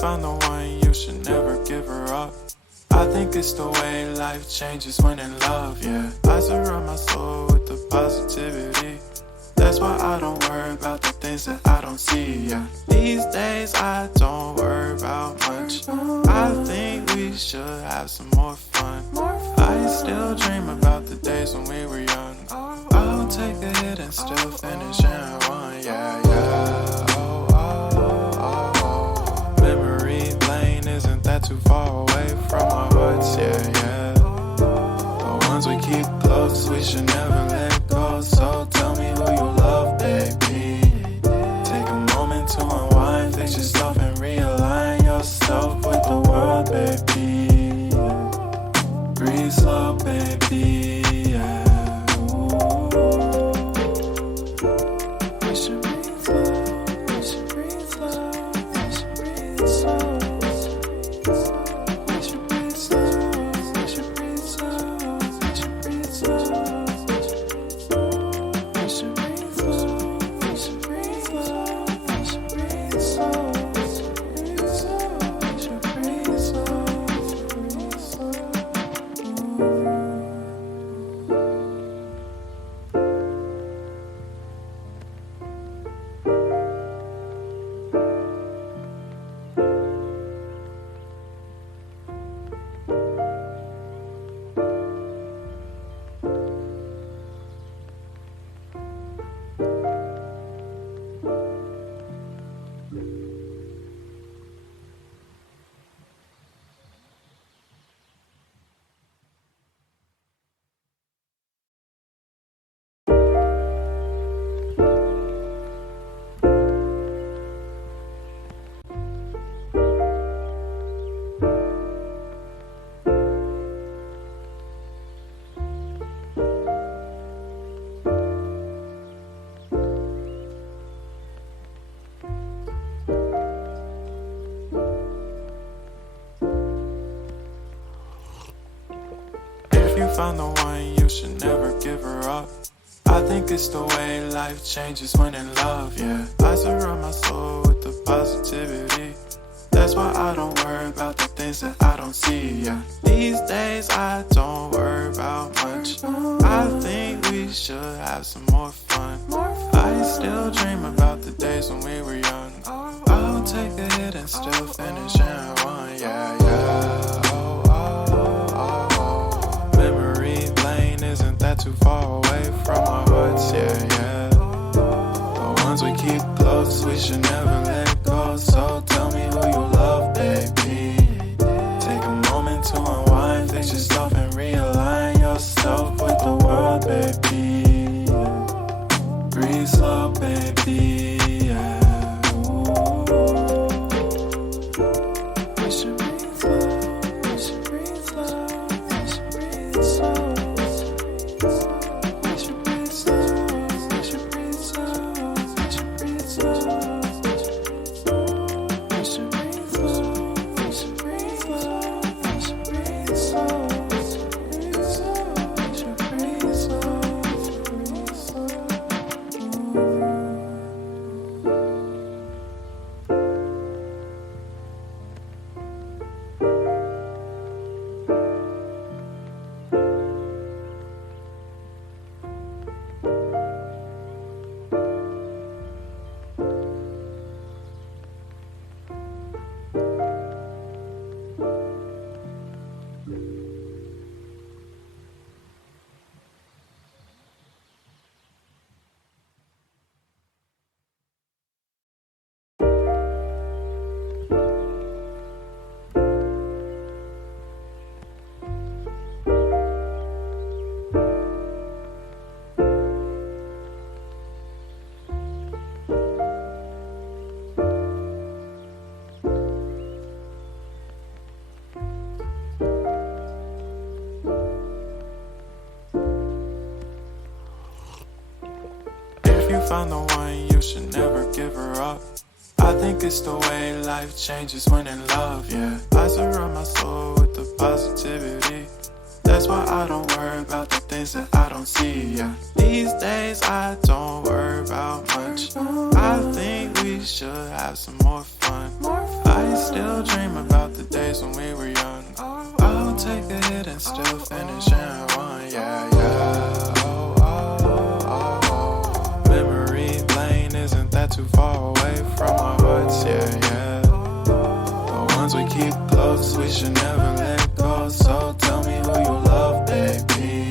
found the one, you should never give her up. I think it's the way life changes when in love, yeah. I surround my soul with the positivity. That's why I don't worry about the things that I don't see, yeah. These days I don't worry about much. I think we should have some more fun. I still dream about the days when we were young. I'll take a hit and still finish in one, yeah, yeah. Oh, oh, oh, oh. Memory lane isn't that too far away from our hearts, yeah, yeah. The ones we keep close, we should never let go. So tell me who you love, baby. Take a moment to unwind, fix yourself and realign yourself with the world, baby. Breathe slow, baby, yeah. We should breathe slow, we should breathe slow, we should breathe slow. We should breathe slow, we should breathe slow, we should breathe slow. We should breathe slow, we should breathe slow, we should breathe slow. We should breathe slow, breathe slow. Found the one, you should never give her up. I think it's the way life changes when in love, yeah. I surround my soul with the positivity. That's why I don't worry about the things that I don't see, yeah. These days I don't worry about much. I think we should have some more fun. I still dream about the days when we were young. I'll take a hit and still finish in one, yeah, yeah. Oh, oh, oh, oh. Memory lane isn't that too far away from our hearts, yeah, yeah. The ones we keep close, we should never let go. So tell me who you love, baby. Take a moment to unwind, fix yourself and realign yourself with the world, baby. Breathe slow, baby, yeah. We should breathe slow, we should breathe slow, we should breathe slow. We should breathe slow, we should breathe slow, we should breathe slow. We should breathe slow, we should breathe slow, we should breathe slow. We should breathe slow, breathe slow. Found the one, you should never give her up. I think it's the way life changes when in love, yeah. I surround my soul with the positivity. That's why I don't worry about the things that I don't see, yeah. These days I don't worry about much. I think we should have some more fun. I I still dream about the days when we were young. I'll take a hit and still finish and one, yeah, yeah. Oh, oh, oh, oh. Memory lane isn't that too far away from our hearts, yeah, yeah. The ones we keep close, we should never let go. So tell me who you love, baby.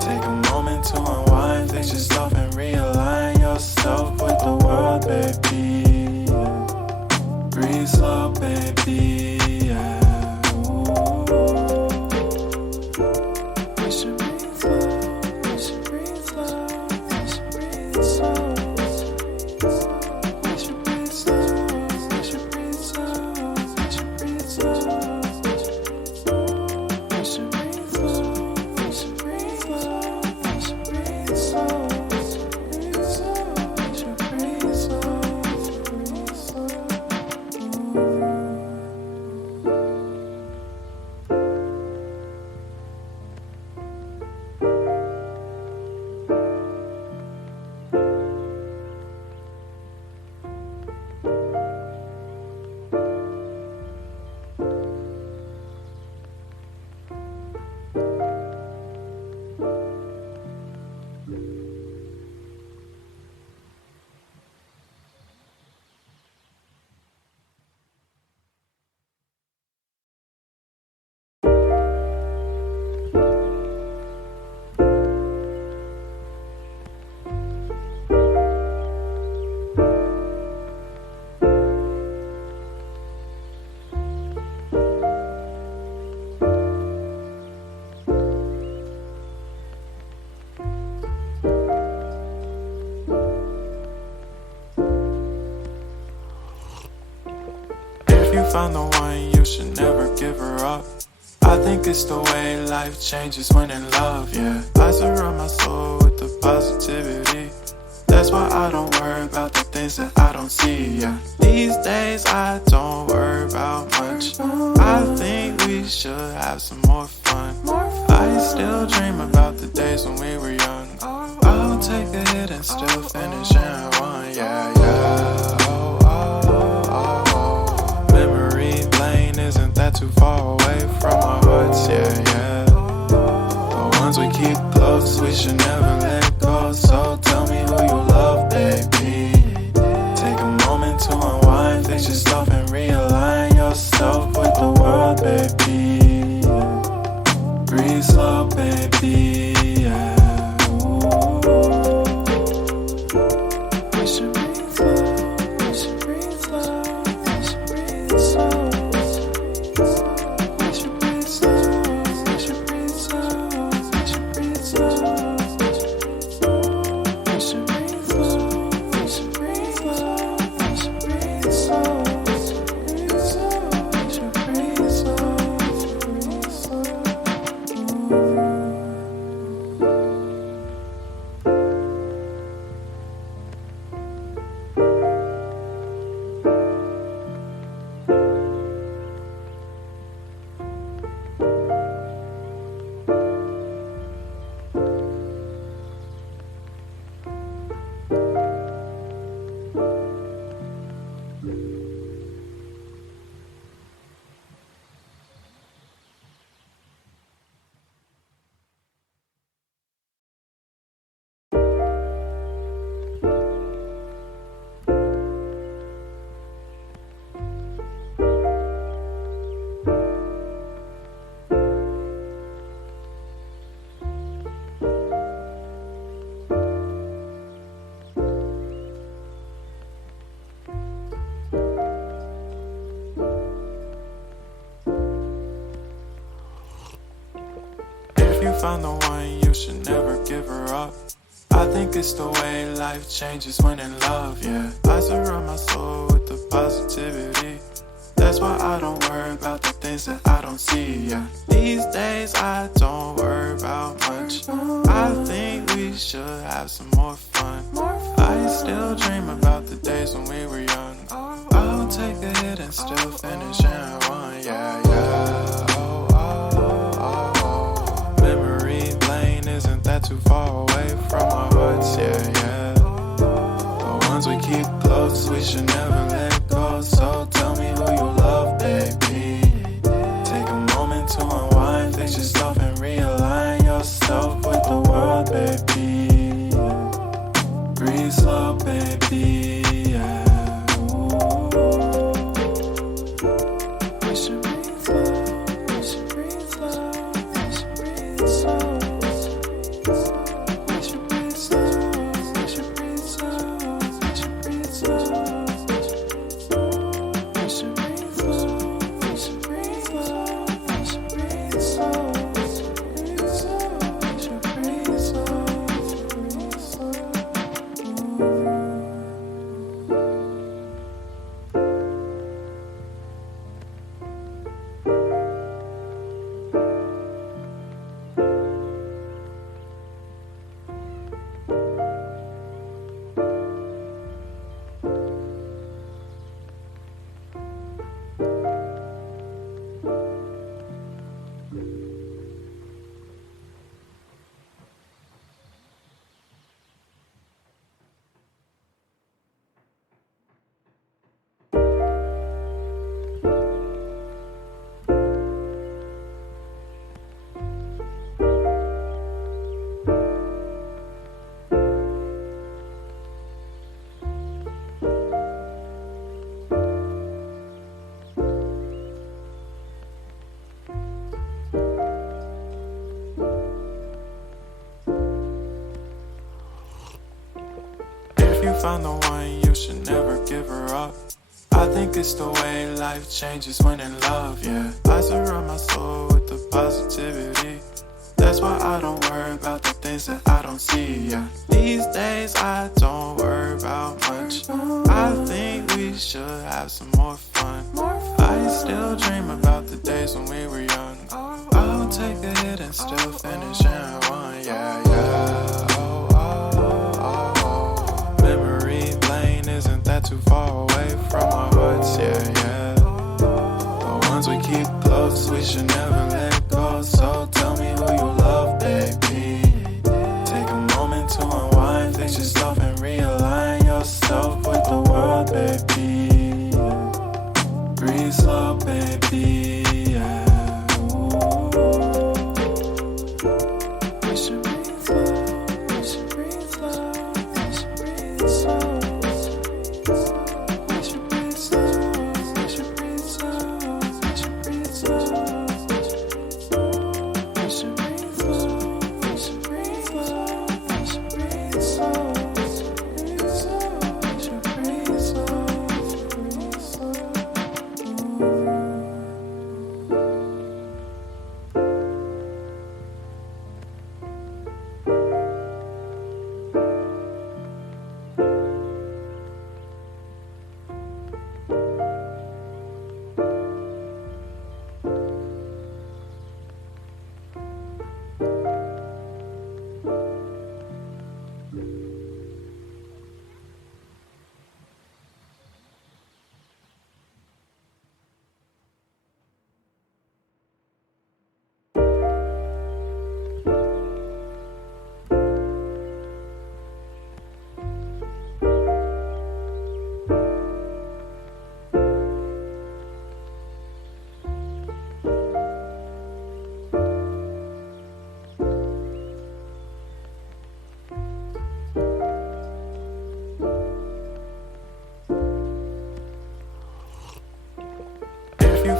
Take a moment to unwind, fix yourself and realign yourself with the world, baby. Breathe slow, baby, yeah. We should breathe slow, we should breathe slow, we should breathe slow. We should breathe slow, we should breathe slow, we should breathe slow. We should breathe slow, we should breathe slow, we should breathe slow. We should breathe slow, breathe slow. If you found the one, you should never give her up. I think it's the way life changes when in love, yeah. I surround my soul with the positivity. That's why I don't worry about the things that I don't see, yeah. These days I don't worry about much. I think we should have some more fun. I still dream about the days when we were young. I'll take a hit and still finish and one, yeah, yeah. Oh, oh, oh, oh. Memory lane isn't that too far away from our hearts, yeah, yeah. The ones we keep close, we should never let go. So tell me who you love, baby. Take a moment to unwind, fix yourself and realign yourself with the world, baby. Breathe slow, baby, yeah. We should breathe slow, we should breathe slow, we should breathe slow. We should breathe slow, we should breathe slow, we should breathe slow. We should breathe slow, we should breathe slow, we should breathe slow. We should breathe slow, breathe slow. If you found the one, you should never give her up. I think it's the way life changes when in love, yeah. I surround my soul with the positivity. That's why I don't worry about the things that I don't see, yeah. These days I don't worry about much. I think we should have some more fun. I still dream about the days when we were young. I'll take a hit and still finish and one, yeah, yeah. Oh, oh, oh, oh. Memory lane isn't that too far away from our hearts, yeah, yeah. The ones we keep close, we should never let go. So tell me who you moment to unwind. Fix yourself and realign yourself with the world, baby. Breathe slow, baby. Yeah. Ooh. We should breathe slow. We should breathe slow. We should breathe slow. We should breathe slow. We should breathe slow. We should breathe slow. We should breathe slow. We should breathe slow. We should breathe slow. We should breathe slow. If you found the one, you should never give her up. I think it's the way life changes when in love, yeah. I surround my soul with the positivity. That's why I don't worry about the things that I don't see, yeah. These days I don't worry about much. I think we should have some more fun. I still dream about the days when we were young. I'll take a hit and still finish in one, yeah, yeah. Isn't that too far away from our hearts? Yeah, yeah. The ones we keep close, we should never let go. So tell me who you love, baby. Take a moment to unwind, fix yourself and realign yourself with the world, baby. Breathe slow, baby. Yeah. Ooh. We should breathe slow. We should breathe slow. We should breathe slow.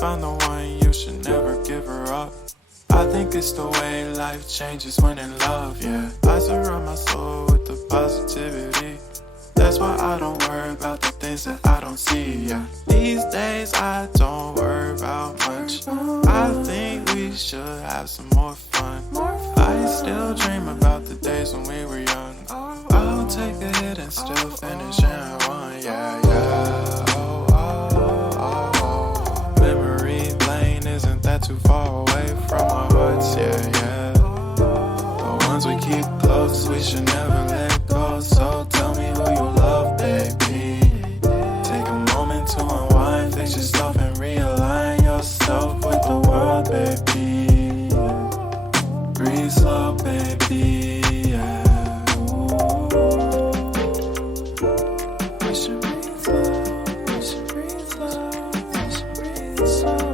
Found the one, you should never give her up. I think it's the way life changes when in love, yeah. I surround my soul with the positivity. That's why I don't worry about the things that I don't see, yeah. These days I don't worry about much. I think we should have some more fun. I still dream about the days when we were young. I'll take a hit and still finish in one, yeah, yeah. Isn't that too far away from our hearts? Yeah, yeah. The ones we keep close, we should never let go. So tell me who you love, baby. Take a moment to unwind, fix yourself and realign yourself with the world, baby. Breathe slow, baby. Yeah. Ooh. We should breathe slow. We should breathe slow. We should breathe slow.